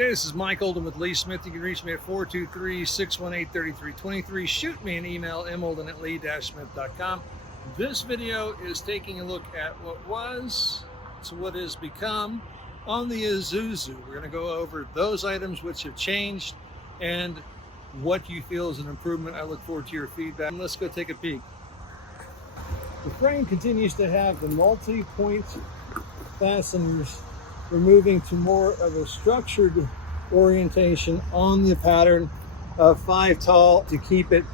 Hey, this is Mike Olden with Lee Smith. You can reach me at 423-618-3323. Shoot me an email, molden@lee-smith.com. This video is taking a look at what was to what has become on the Isuzu. We're going to go over those items which have changed and what you feel is an improvement. I look forward to your feedback. Let's go take a peek. The frame continues to have the multi-point fasteners, removing to more of a structured orientation on the pattern of 5 tall to keep it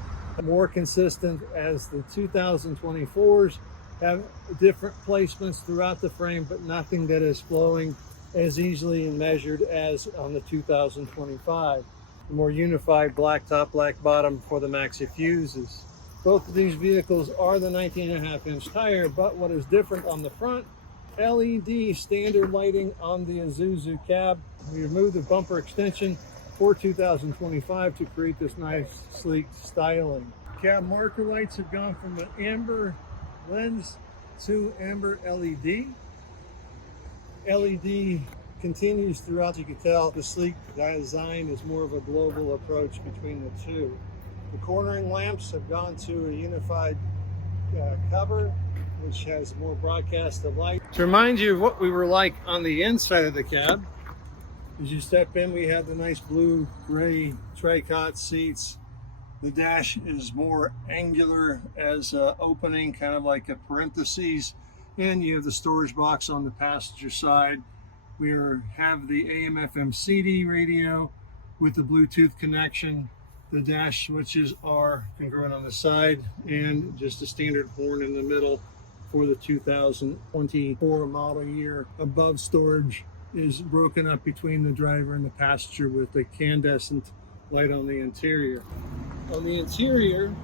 more consistent, as the 2024s have different placements throughout the frame, but nothing that is flowing as easily and measured as on the 2025. The more unified black top, black bottom for the maxi fuses. Both of these vehicles are the 19.5-inch tire, but what is different on the front, LED standard lighting on the Isuzu cab. We removed the bumper extension for 2025 to create this nice, sleek styling. Cab marker lights have gone from an amber lens to amber LED. LED continues throughout. You can tell the sleek design is more of a global approach between the two. The cornering lamps have gone to a unified cover, which has more broadcast of light. To remind you of what we were like on the inside of the cab, as you step in, we have the nice blue gray tricot seats. The dash is more angular as opening, kind of like a parentheses, and you have the storage box on the passenger side. We have the AM/FM CD radio with the Bluetooth connection. The dash switches are congruent on the side, and just a standard horn in the middle for the 2024 model year. Above storage is broken up between the driver and the passenger with a incandescent light on the interior. On the interior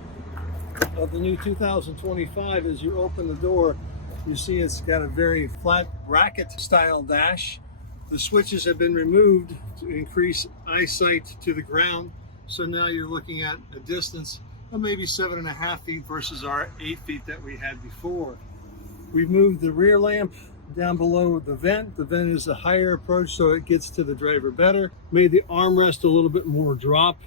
of the new 2025, as you open the door, you see it's got a very flat bracket style dash. The switches have been removed to increase eyesight to the ground. So now you're looking at a distance of maybe 7.5 feet versus our 8 feet that we had before. We've moved the rear lamp down below the vent. The vent is a higher approach, so it gets to the driver better. Made the armrest a little bit more drop,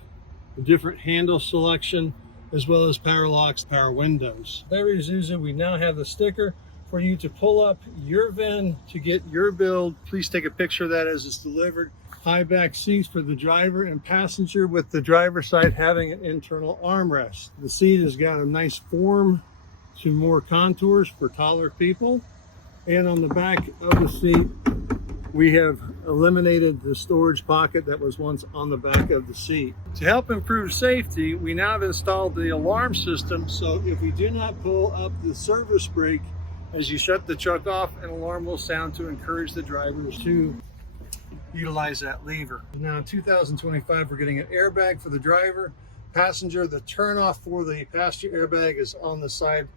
a different handle selection, as well as power locks, power windows. Very Isuzu, we now have the sticker for you to pull up your VIN to get your build. Please take a picture of that as it's delivered. High back seats for the driver and passenger, with the driver's side having an internal armrest. The seat has got a nice form to more contours for taller people. And on the back of the seat, we have eliminated the storage pocket that was once on the back of the seat. To help improve safety, we now have installed the alarm system, so if you do not pull up the service brake as you shut the truck off, an alarm will sound to encourage the drivers to utilize that lever. Now in 2025, we're getting an airbag for the driver. Passenger, the turn off for the passenger airbag is on the side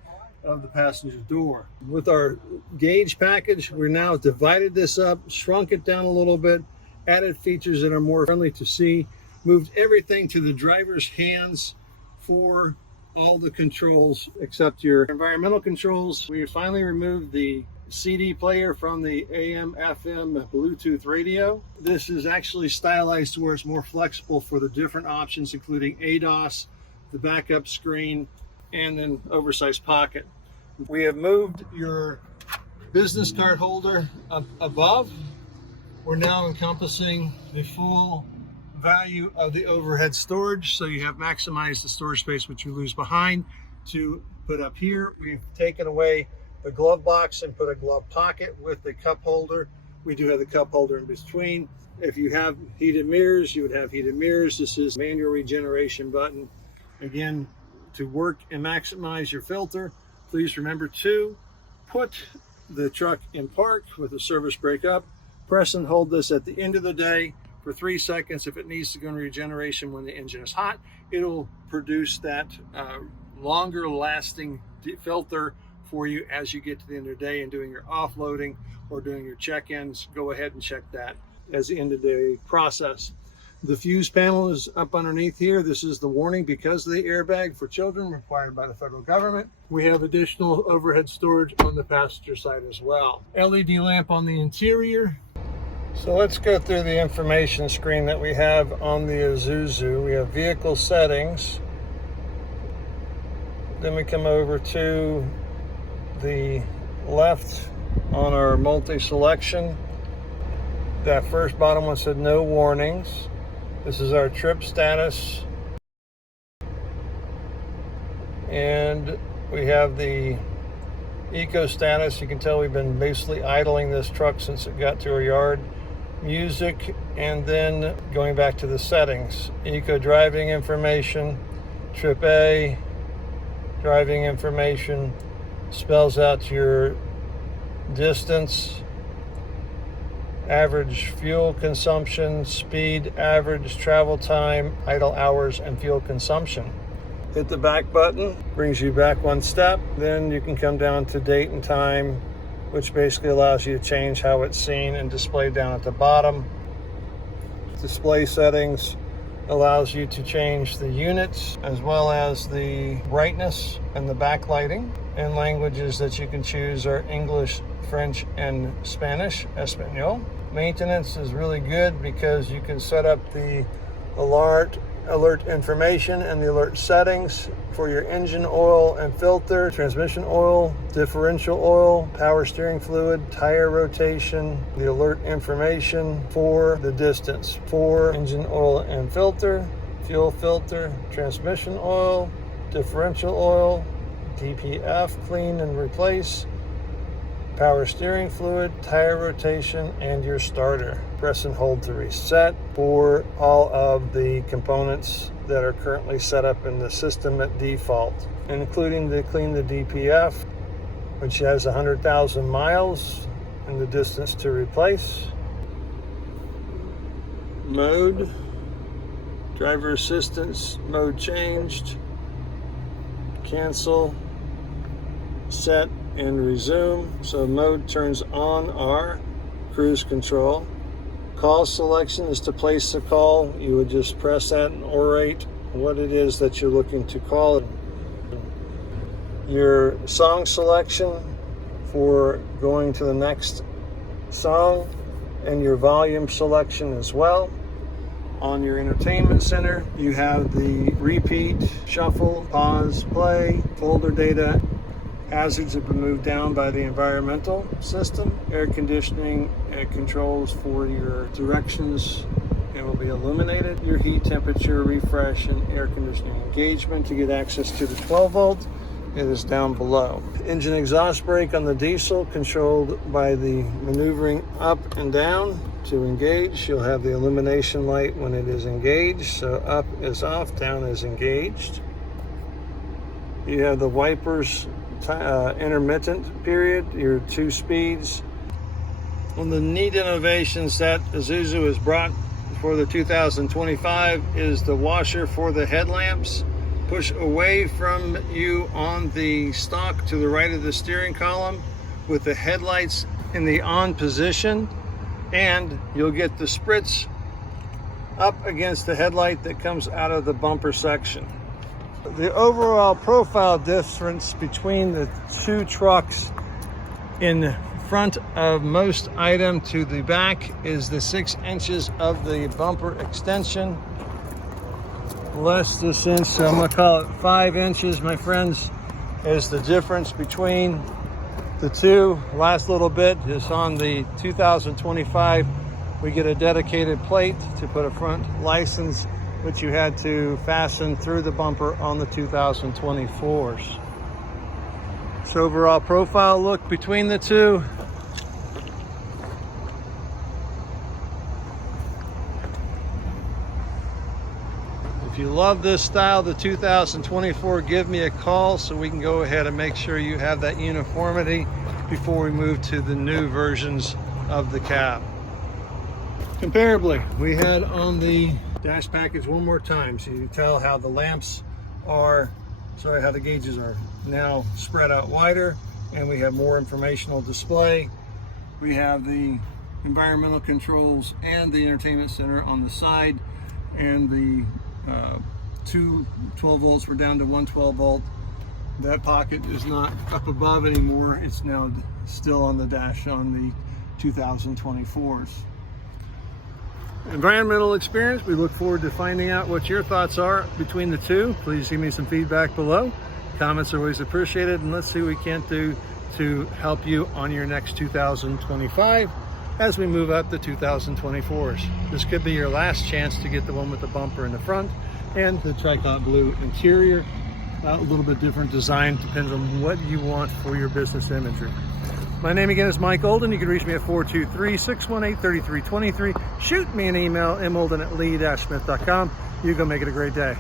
of the passenger door. With our gauge package, we're now divided this up, shrunk it down a little bit, added features that are more friendly to see, moved everything to the driver's hands for all the controls except your environmental controls. We finally removed the CD player from the AM/FM Bluetooth radio. This is actually stylized to where it's more flexible for the different options, including ADAS, the backup screen, and then oversized pocket. We have moved your business card holder up above. We're now encompassing the full value of the overhead storage, so you have maximized the storage space which you lose behind to put up here. We've taken away the glove box and put a glove pocket with the cup holder. We do have the cup holder in between. If you have heated mirrors, you would have heated mirrors. This is manual regeneration button. Again, to work and maximize your filter, please remember to put the truck in park with the service brake up. Press and hold this at the end of the day for 3 seconds. If it needs to go in regeneration when the engine is hot, it'll produce that longer lasting filter for you as you get to the end of the day and doing your offloading or doing your check-ins. Go ahead and check that as the end of the day process. The fuse panel is up underneath here. This is the warning because of the airbag for children required by the federal government. We have additional overhead storage on the passenger side as well. LED lamp on the interior. So let's go through the information screen that we have on the Isuzu. We have vehicle settings. Then we come over to the left on our multi-selection. That first bottom one said no warnings. This is our trip status. And we have the eco status. You can tell we've been basically idling this truck since it got to our yard. Music, and then going back to the settings. Eco driving information, trip A, driving information, spells out your distance, average fuel consumption, speed, average travel time, idle hours, and fuel consumption. Hit the back button, brings you back one step. Then you can come down to date and time, which basically allows you to change how it's seen and displayed down at the bottom. Display settings allows you to change the units as well as the brightness and the backlighting. And languages that you can choose are English, French, and Spanish, Espanol. Maintenance is really good because you can set up the alert information and the alert settings for your engine oil and filter, transmission oil, differential oil, power steering fluid, tire rotation, the alert information for the distance for engine oil and filter, fuel filter, transmission oil, differential oil, DPF, clean and replace, power steering fluid, tire rotation, and your starter. Press and hold to reset for all of the components that are currently set up in the system at default, including the clean the DPF, which has 100,000 miles and the distance to replace. Mode, driver assistance, mode changed, cancel, set, and resume. So mode turns on our cruise control. Call selection is to place the call. You would just press that and orate what it is that you're looking to call. Your song selection for going to the next song, and your volume selection as well. On your entertainment center, you have the repeat, shuffle, pause, play, folder data. Hazards have been moved down by the environmental system. Air conditioning controls for your directions, it will be illuminated. Your heat, temperature, refresh, and air conditioning engagement. To get access to the 12 volt, it is down below. Engine exhaust brake on the diesel controlled by the maneuvering up and down. To engage, you'll have the illumination light when it is engaged. So up is off, down is engaged. You have the wipers intermittent period, your 2 speeds. One of the neat innovations that Isuzu has brought for the 2025 is the washer for the headlamps. Push away from you on the stalk to the right of the steering column with the headlights in the on position, and you'll get the spritz up against the headlight that comes out of the bumper section. The overall profile difference between the two trucks in front of most item to the back is the 6 inches of the bumper extension. Less this inch, so I'm going to call it 5 inches, my friends, is the difference between the two. Last little bit is on the 2025. We get a dedicated plate to put a front license, which you had to fasten through the bumper on the 2024s. So overall profile look between the two. If you love this style, the 2024, give me a call so we can go ahead and make sure you have that uniformity before we move to the new versions of the cab. Comparably, we had on the dash package one more time so you can tell how the lamps are, how the gauges are now spread out wider, and we have more informational display. We have the environmental controls and the entertainment center on the side, and the two 12 volts were down to 112 volt. That pocket is not up above anymore. It's now still on the dash on the 2024s. environmental experience. We look forward to finding out what your thoughts are between the two. Please give me some feedback below. Comments are always appreciated, and let's see what we can do to help you on your next 2025 as we move up to 2024s. This could be your last chance to get the one with the bumper in the front and the Tricot blue interior. A little bit different design, depends on what you want for your business imagery. My name again is Mike Olden. You can reach me at 423-618-3323. Shoot me an email, molden@lee-smith.com. You go make it a great day.